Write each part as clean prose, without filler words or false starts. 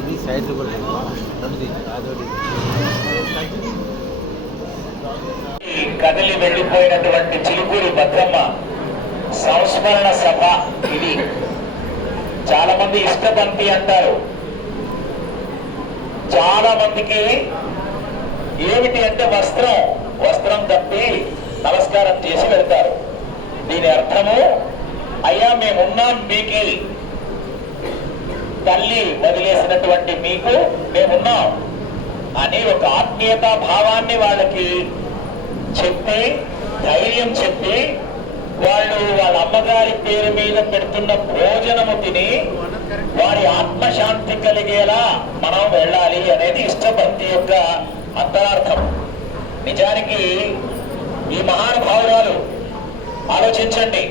ఇది సైడ్ కూడా కదిలి వెళ్ళిపోయినటువంటి చిలుకూరి భద్రమ్మ సంస్మరణ సభ ఇది. చాలా మంది ఇష్టబంతి అంటారు. చాలా మందికి ఏమిటి అంటే వస్త్రం కప్పి నమస్కారం చేసి వెళ్తారు. దీని అర్థము, అయ్యా మేమున్నాం, మీకు తల్లి వదిలేసినటువంటి మీకు మేమున్నాం అని ఒక ఆత్మీయతా భావాన్ని వాళ్ళకి చెప్పి, ధైర్యం చెప్పి, వాళ్ళు వాళ్ళ అమ్మగారి పేరు మీద పెడుతున్న భోజనము తిని వారి ఆత్మశాంతి కలిగేలా మనం వెళ్ళాలి అనేది ఇష్టభక్తి యొక్క అంతరార్థం. నిజానికి ఈ మహానుభావురాలు ఆలోచించండి,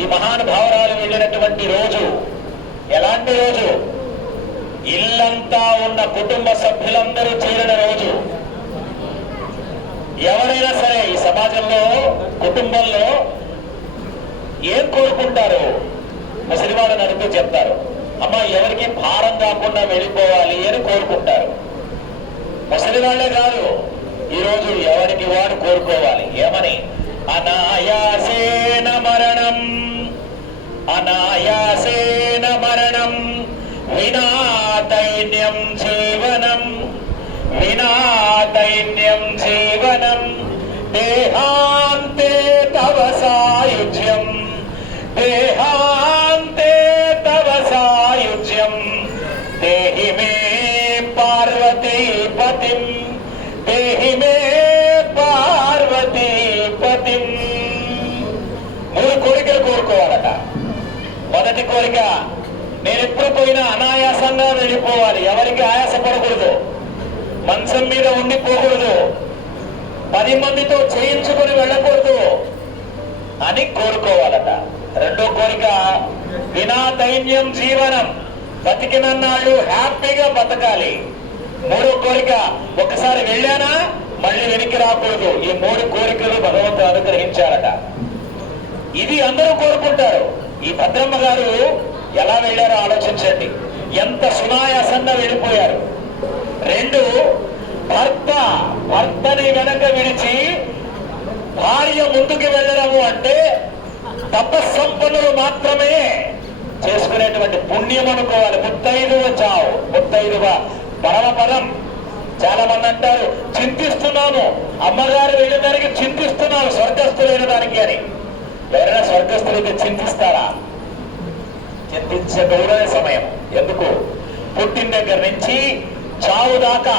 ఈ మహానుభావురాలు వెళ్ళినటువంటి రోజు ఎలాంటి రోజు? ఇల్లంతా ఉన్న కుటుంబ సభ్యులందరూ చేరిన రోజు. ఎవరైనా సరే ఈ సమాజంలో, కుటుంబంలో ఏం కోరుకుంటారు? ముసలివాళ్ళని అడుగుతూ చెప్తారు, అమ్మ ఎవరికి భారం కాకుండా వెళ్ళిపోవాలి అని కోరుకుంటారు. ముసలివాళ్లే కాదు, ఈరోజు ఎవరికి వాడు కోరుకోవాలి. ఏమని? అనాయాసేన మరణం, అనాయాసేన మరణం, వినాదైన్యం జీవనం, వినాదైన్యం జీవనం, దేహాంతే తవ సాయుజ్యం, దేహాంతే తవ సాయుజ్యం, దేహి మే పార్వతీపతిం, దేహి మే పార్వతీపతిం. 3 కోరికలు కోరుకోవాలట. మొదటి కోరిక, నేను ఎప్పుడు పోయినా అనాయాసంగా వెళ్ళిపోవాలి, ఎవరికి ఆయాసపడకూడదు, మంచం మీద ఉండిపోకూడదు, 10 మందితో చేయించుకుని వెళ్ళకూడదు అని కోరుకోవాలట. రెండో కోరిక, వినాదైన్యం జీవనం, బతికినన్నాళ్ళు హ్యాపీగా బతకాలి. మూడో కోరిక, ఒకసారి వెళ్ళానా మళ్ళీ వెనక్కి రాకూడదు. ఈ 3 కోరికలు భగవంతుడు అనుగ్రహించారట. ఇది అందరూ కోరుకుంటారు. ఈ భద్రమ్మ గారు ఎలా వెళ్ళారో ఆలోచించండి, ఎంత సునాయాసంగా వెళ్ళిపోయారు. 2, భర్తని వెనక విడిచి భార్య ముందుకు వెళ్ళడము అంటే తపస్సంపన్నులు మాత్రమే చేసుకునేటువంటి పుణ్యం అనుకోవాలి. ముత్తైదువ చావు, ముత్తైదువ పరమపదం. చాలా మంది అంటారు, చింతిస్తున్నాము, అమ్మగారు వెళ్ళడానికి చింతిస్తున్నాము స్వర్గస్థులు వెళ్ళడానికి అని. ఎవరైనా స్వర్గస్థులైతే చింతిస్తారా? చింతించకూడని సమయం. ఎందుకు? పుట్టిన దగ్గర నుంచి చావు దాకా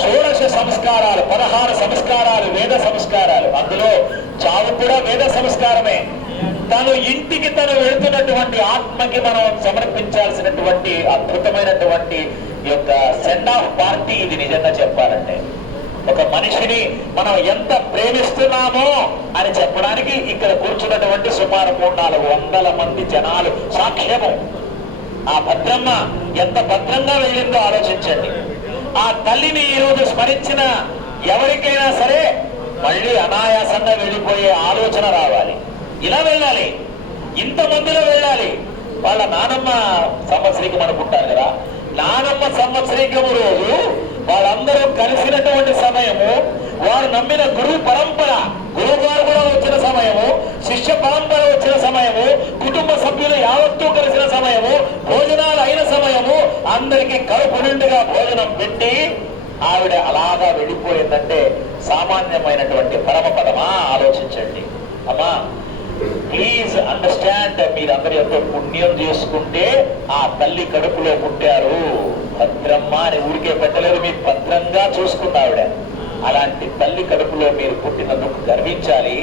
16 సంస్కారాలు, 16 సంస్కారాలు వేద సంస్కారాలు. అందులో చావు కూడా వేద సంస్కారమే. తను ఇంటికి తను వెళుతున్నటువంటి ఆత్మకి మనం సమర్పించాల్సినటువంటి అద్భుతమైనటువంటి యొక్క సెండ్ ఆఫ్ పార్టీ ఇది. నిజంగా చెప్పాలంటే ఒక మనిషిని మనం ఎంత ప్రేమిస్తున్నామో అని చెప్పడానికి ఇక్కడ కూర్చున్నటువంటి సుమారు 300-400 మంది జనాలు సాక్ష్యము. ఆ భద్రమ్మ ఎంత భద్రంగా వెళ్ళిందో ఆలోచించండి. ఆ తల్లిని ఈరోజు స్మరించిన ఎవరికైనా సరే మళ్ళీ అనాయాసంగా వెళ్ళిపోయే ఆలోచన రావాలి. ఇలా వెళ్ళాలి, ఇంతమందిలో వెళ్ళాలి. వాళ్ళ నానమ్మ సంవత్సరీకం అనుకుంటారు కదా, నానమ్మ సంవత్సరీకము రోజు వాళ్ళందరూ కలిసినటువంటి సమయము, వారు నమ్మిన గురువు పరంపర, గురువు గారు కూడా వచ్చిన సమయము, శిష్య పరంపర వచ్చిన సమయము, కుటుంబ సభ్యులు యావత్తూ కలిసిన సమయము, భోజనాలు అయిన సమయము, అందరికీ కడుపు నిండుగా భోజనం పెట్టి ఆవిడ అలాగా వెళ్ళిపోయిందంటే సామాన్యమైనటువంటి పరమపదమా? ఆలోచించండి. అమ్మా ప్లీజ్ అండర్స్టాండ్, మీరందరూ ఎంతో పుణ్యం చేసుకుంటే ఆ తల్లి కడుపులో పుట్టారు. భద్రమ్మ అని ఊరికే పెట్టలేదు, మీరు భద్రంగా చూసుకున్నావిడ. అలాంటి తల్లి కడుపులో మీరు పుట్టినందుకు గర్వించాలి.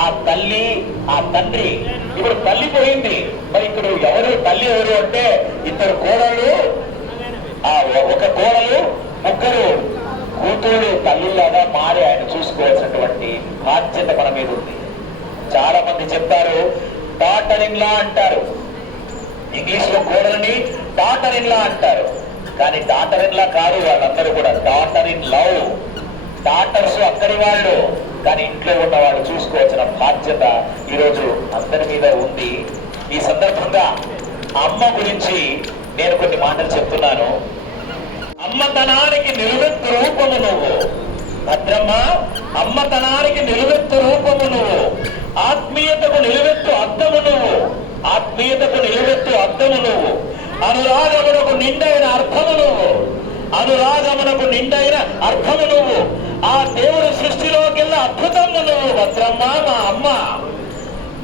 ఆ తల్లి, ఆ తండ్రి, ఇప్పుడు తల్లి పోయింది, మరి ఇక్కడ ఎవరు తల్లి ఎవరు అంటే 2 కోడళ్ళు, ఒక కోడలు, 3 కూతుళ్ళు తల్లులాగా మారి ఆయన చూసుకోవాల్సినటువంటి బాధ్యత మన మీద ఉంది. చాలా మంది చెప్తారు డాటర్ ఇన్ లా అంటారు, ఇంగ్లీష్ లో కోడలని డాటర్ ఇన్ లా అంటారు. కానీ డాటర్ ఇన్ లా కాదు, వాళ్ళందరూ కూడా డాటర్ ఇన్ లవ్. డాటర్స్ అక్కడి వాళ్ళు, కానీ ఇంట్లో ఉన్న వాళ్ళు చూసుకోవాల్సిన బాధ్యత ఈరోజు అందరి మీద ఉంది. ఈ సందర్భంగా అమ్మ గురించి నేను కొన్ని మాటలు చెప్తున్నాను. అమ్మతనానికి నిలువెత్తు రూపము నువ్వు భద్రమ్మ, అమ్మతనానికి నిలువెత్తు రూపము నువ్వు, ఆత్మీయతకు నిలువెత్తు అర్థము నువ్వు, ఆత్మీయతకు నిలువెత్తు అర్థము నువ్వు, అనురాగమునకు నిండైన అర్థము నువ్వు, అనురాగమునకు నిండైన అర్థము నువ్వు, ఆ దేవుడు సృష్టిలోకెల్లా అద్భుతము నువ్వు భద్రమ్మ. మా అమ్మ,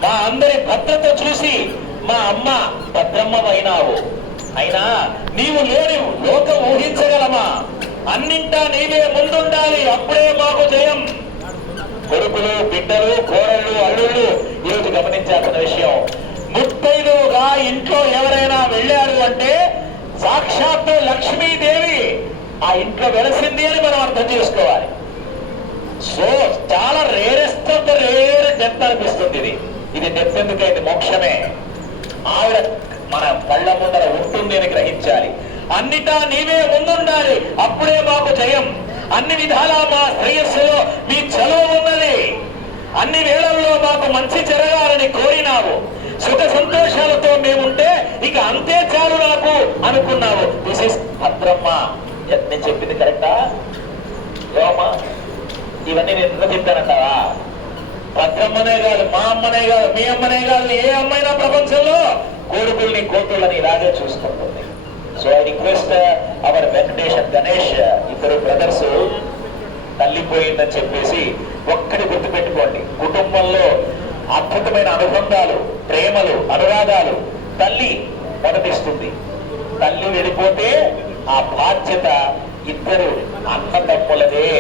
మా అందరి భద్రత చూసి మా అమ్మ భద్రమ్మవైనావు. అయినా నీవు లేని లోకం ఊహించగలమా? అన్నింటా నీవే ముందుండాలి, అప్పుడే మాకు జయం. కొడుకులు, బిడ్డలు, కోడళ్ళు, అల్లుళ్ళు ఈరోజు గమనించాల్సిన విషయం, ముత్తైదుగా ఇంట్లో ఎవరైనా వెళ్ళారు అంటే సాక్షాత్తు లక్ష్మీదేవి ఆ ఇంట్లో వెలసింది అని మనం అర్థం చేసుకోవాలి. సో చాలా rarest of the rare death అనిపిస్తుంది. ఇది డెత్ ఎందుకైంది? మోక్షమే. ఆవిడ మన కళ్ళ ముందర ఉంటుంది అని గ్రహించాలి. అన్నిటా నీవే ముందుండాలి, అప్పుడే మాకు జయం. అన్ని విధాలా మా శ్రేయస్సులో మీ చలువ ఉన్నది. అన్ని వేళల్లో మాకు మంచి జరగాలని కోరినావు. సుఖ సంతోషాలతో మేముంటే ఇక అంతే చాలు నాకు అనుకున్నావు. This is Bhadramma. నేను చెప్పింది కరెక్టా? ఏమమ్మా, ఇవన్నీ నేను ఎందుకు చెప్తానంటావా? భద్రమ్మనే కాదు, మా అమ్మనే కాదు, మీ అమ్మనే కాదు, ఏ అమ్మైనా ప్రపంచంలో కొడుకుల్ని కూతుళ్ళని ఇలాగే చూసుకుంటుంది. So I request our Venkatesh and Ganesh, ఇద్దరు బ్రదర్స్, తల్లిపోయిందని చెప్పేసి ఒక్కటి గుర్తుపెట్టుకోండి, కుటుంబంలో అద్భుతమైన అనుబంధాలు, ప్రేమలు, అనురాగాలు తల్లి మొదటిస్తుంది. తల్లి వెళ్ళిపోతే ఆ బాధ్యత ఇద్దరు అన్నదమ్ములదే.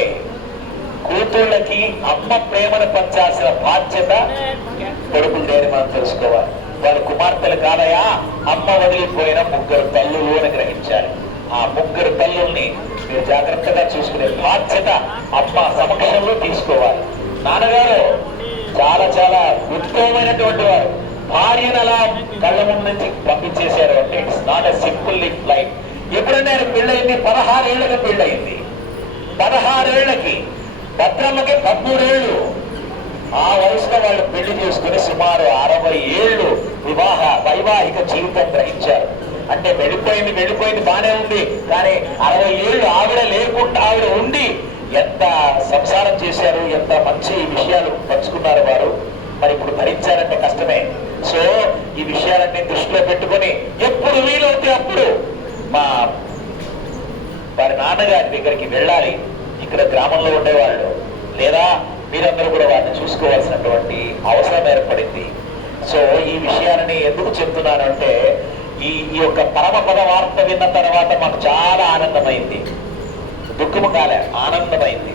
కూతుళ్ళకి అమ్మ ప్రేమను పంచాల్సిన బాధ్యత కొడుకులదేని మనం తెలుసుకోవాలి. వారి కుమార్తెలు కాదయా, అమ్మ వదిలిపోయిన ముగ్గురు తల్లులు అని గ్రహించాలి. ఆ ముగ్గురు తల్లుల్ని మీరు జాగ్రత్తగా చూసుకునే బాధ్యత అమ్మ సమక్షంలో తీసుకోవాలి. నాన్నగారు చాలా చాలా ఉత్తమమైనటువంటి వారు. భార్యను అలా కళ్ళ ముందు నుంచి పంపించేశారు అంటే it's not a simple life. ఎప్పుడైనా పెళ్ళయింది? 16 ఏళ్ళకి పెళ్ళయింది. 16 ఏళ్ళకి, భద్రమ్మకి 13 ఏళ్ళు. ఆ వయసులో వాళ్ళు పెళ్లి చేసుకుని సుమారు 60 ఏళ్ళు వైవాహిక జీవితం గ్రహించారు. అంటే వెళ్ళిపోయింది బానే ఉంది, కానీ 60 ఏళ్ళు ఆవిడ లేకుండా ఆవిడ ఉండి ఎంత సంసారం చేశారు, ఎంత మంచి విషయాలు పంచుకున్నారు వారు. మరి ఇప్పుడు భరించాలంటే కష్టమే. సో ఈ విషయాలన్నీ దృష్టిలో పెట్టుకొని ఎప్పుడు వీలవుతే అప్పుడు మా వారి నాన్నగారి దగ్గరికి వెళ్ళాలి. ఇక్కడ గ్రామంలో ఉండేవాళ్ళు లేదా మీరందరూ కూడా వారిని చూసుకోవాల్సినటువంటి అవసరం ఏర్పడింది. సో ఈ విషయాలని ఎందుకు చెప్తున్నానంటే ఈ యొక్క పరమపద వార్త విన్న తర్వాత మాకు చాలా ఆనందమైంది. దుఃఖము కాలే, ఆనందమైంది.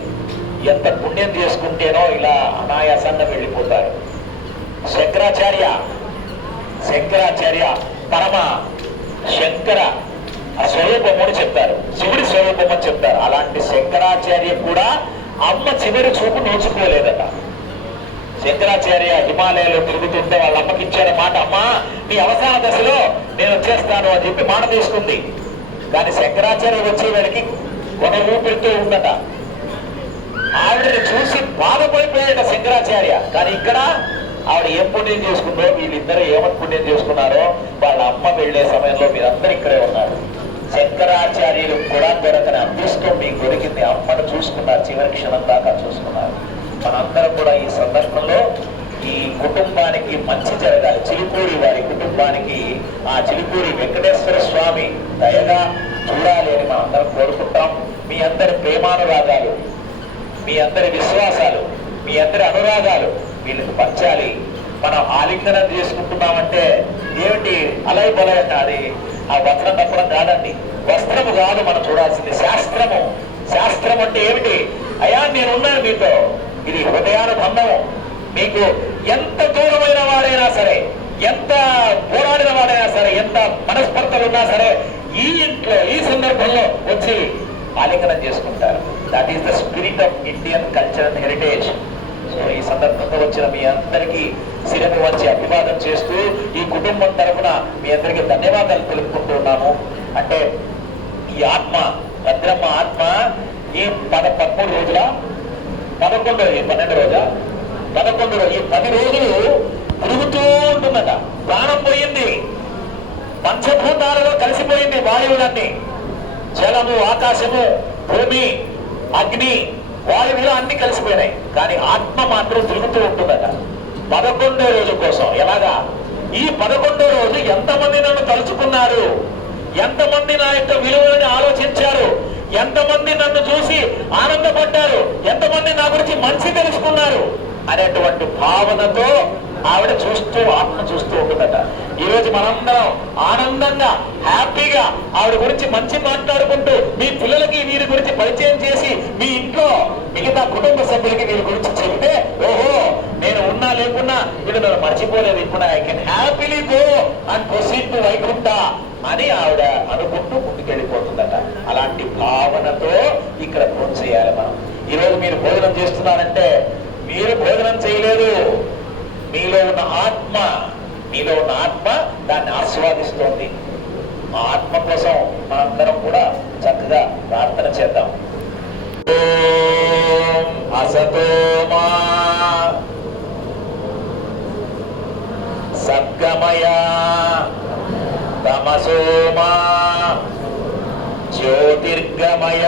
ఎంత పుణ్యం చేసుకుంటేనో ఇలా అనాయాసంగా వెళ్ళిపోతారు. శంకరాచార్య పరమ శంకర స్వరూపము చెప్తారు, శివుడి స్వరూపం అని చెప్తారు. అలాంటి శంకరాచార్య కూడా అమ్మ చివరి చూపు నోచుకోలేదట. శంకరాచార్య హిమాలయాలో తిరుగుతుంటే వాళ్ళ అమ్మకి ఇచ్చాడు మాట, అమ్మా నీ అవసాన దశలో నేను వచ్చేస్తాను అని చెప్పి మాట తీసుకుంది. కానీ శంకరాచార్య వచ్చేవాడికి కొన ఊపిరితో ఉందట. ఆవిడని చూసి బాధపడిపోయాడ శంకరాచార్య. కానీ ఇక్కడ ఆవిడ ఏం పుణ్యం చేసుకుందో, వీళ్ళిద్దరూ ఏమని పుణ్యం చేసుకున్నారో, వాళ్ళ అమ్మ వెళ్లే సమయంలో మీరందరూ ఇక్కడే ఉన్నారు. శంకరాచార్యులు కూడా దొరకని అదృష్టం మీకు దొరికింది. అమ్మను చూసుకున్నారు, చివరి క్షణం దాకా చూసుకున్నారు. మనందరం కూడా ఈ సందర్భంలో ఈ కుటుంబానికి మంచి జరగాలి. చిలుకూరి వారి కుటుంబానికి ఆ చిలుకూరి వెంకటేశ్వర స్వామి దయగా చూడాలి అని మనం అందరం కోరుకుంటాం. మీ అందరి ప్రేమానురాగాలు, మీ అందరి విశ్వాసాలు, మీ అందరి అనురాగాలు వీళ్ళకి పంచాలి. మనం ఆలింగనం చేసుకుంటున్నామంటే ఏమిటి అలై బలై అంటే అది ఆ వస్త్రం తప్పడం కాదండి. వస్త్రము కాదు మనం చూడాల్సింది, శాస్త్రము. శాస్త్రం అంటే ఏమిటి? అయ్యా నేనున్నాను మీతో, ఇది హృదయానుబంధము. మీకు ఎంత దూరమైన వాడైనా సరే, ఎంత పోరాడిన వాడైనా సరే, ఎంత మనస్పర్ధలు ఉన్నా సరే, ఈ ఇంట్లో ఈ సందర్భంలో వచ్చి ఆలింగనం చేసుకుంటారు. That is the spirit of Indian culture and heritage. So ఈ సందర్భంగా వచ్చిన మీ అందరికీ శిరము వచ్చి అభివాదం చేస్తూ ఈ కుటుంబం తరఫున మీ అందరికీ ధన్యవాదాలు తెలుపుకుంటున్నాము. అంటే ఈ ఆత్మ, భద్రమ్మ ఆత్మ ఈ 13 రోజుల 12 రోజా 11 రోజు ఈ 10 రోజులు తిరుగుతూ ఉంటుందట. ప్రాణం పోయే పంచభూతాలలో కలిసిపోయింది వాయువులన్నీ. జలము, ఆకాశము, భూమి, అగ్ని, వాయువులు అన్ని కలిసిపోయినాయి. కానీ ఆత్మ మాత్రం తిరుగుతూ ఉంటుందట 11వ రోజు కోసం. ఎలాగా? ఈ 11వ రోజు ఎంతమంది నన్ను తలుచుకున్నారు, ఎంతమంది నా యొక్క విలువలను ఆలోచించారు, ఎంతమంది నన్ను చూసి ఆనందపడ్డారు, ఎంతమంది నా గురించి మంచి తెలుసుకున్నారు అనేటువంటి భావనతో ఆవిడ చూస్తూ, ఆత్మ చూస్తూ ఉంటుందట. ఈ రోజు మనందరం ఆనందంగా, హ్యాపీగా ఆవిడ గురించి మంచి మాట్లాడుకుంటూ మీ పిల్లలకి వీరి గురించి పరిచయం చేసి మీ ఇంట్లో మిగతా కుటుంబ సభ్యులకి వీరి గురించి చెప్తే, ఓహో నేను ఉన్నా లేకున్నా వీడు నన్ను మర్చిపోలేదు, ఇప్పుడు I can happily go and proceed to Vaikuntha అని ఆవిడ అనుకుంటూ ముందుకెళ్ళిపోతుందట. అలాంటి భావనతో ఇక్కడ భోజనం చేయాలి మనం. ఈరోజు మీరు భోజనం చేస్తున్నారంటే మీరు భోజనం చేయలేదు, మీలో ఉన్న ఆత్మ దాన్ని ఆస్వాదిస్తోంది. ఆ ఆత్మ కోసం మనందరం కూడా చక్కగా ప్రార్థన చేద్దాం. ఓం అసతోమా సద్గమయ తమసోమా జ్యోతిర్గమయ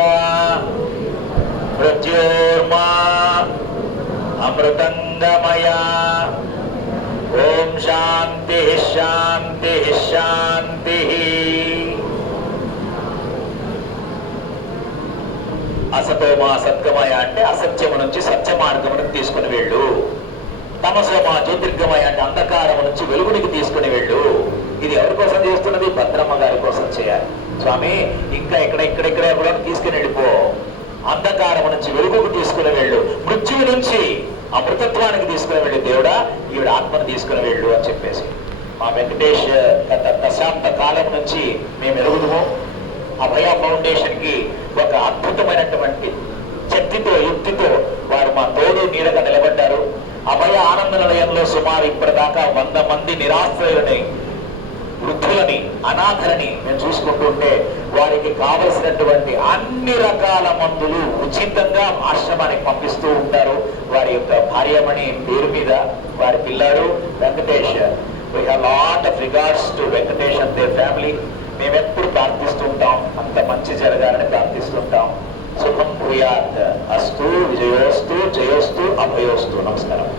మృత్యోర్మా అమృతంగమయ. ఓం శాంతి శాంతి శాంతి. అసతోమా సద్గమయ అంటే అసత్యము నుంచి సత్య మార్గమునికి తీసుకుని వెళ్ళు. తమసోమా జ్యోతిర్గమయ అంటే అంధకారము నుంచి వెలుగునికి తీసుకుని వెళ్ళు. ఇది ఎవరి కోసం చేస్తున్నది? భద్రమ్మ గారి కోసం చేయాలి. స్వామి ఇంకా ఇక్కడ కూడా తీసుకుని వెళ్ళిపో, అంధకారము నుంచి వెలుగుకు తీసుకుని వెళ్ళు, మృత్యువు నుంచి అమృతత్వానికి తీసుకుని వెళ్ళు, దేవుడా ఈవిడ ఆత్మను తీసుకుని వెళ్ళు అని చెప్పేసి. మా వెంకటేష్ గత దశాబ్ద కాలం నుంచి మేము ఎరుగుదుము. అభయ ఫౌండేషన్ కి ఒక అద్భుతమైనటువంటి శక్తితో, యుక్తితో వారు మా తోడు నీడగా నిలబడ్డారు. అభయ ఆనంద నిలయంలో సుమారు ఇప్పటిదాకా 100 మంది నిరాశ్రయులని, వృద్ధులని, అనాథలని మేము చూసుకుంటూ ఉంటే వారికి కావలసినటువంటి అన్ని రకాల మందులు ఉచితంగా ఆశ్రమానికి పంపిస్తూ ఉంటారు. వారి యొక్క భార్యమణి పేరు మీద వారి పిల్లాడు Venkatesh. We have lot of regards to Venkatesh and their family. మేమెప్పుడు ప్రార్థిస్తూ ఉంటాం, అంత మంచి జరగాలని ప్రార్థిస్తుంటాం. శుభం భూయాత్. అస్తు, విజయోస్తు, జయోస్తు, అభయోస్తు. నమస్కారం.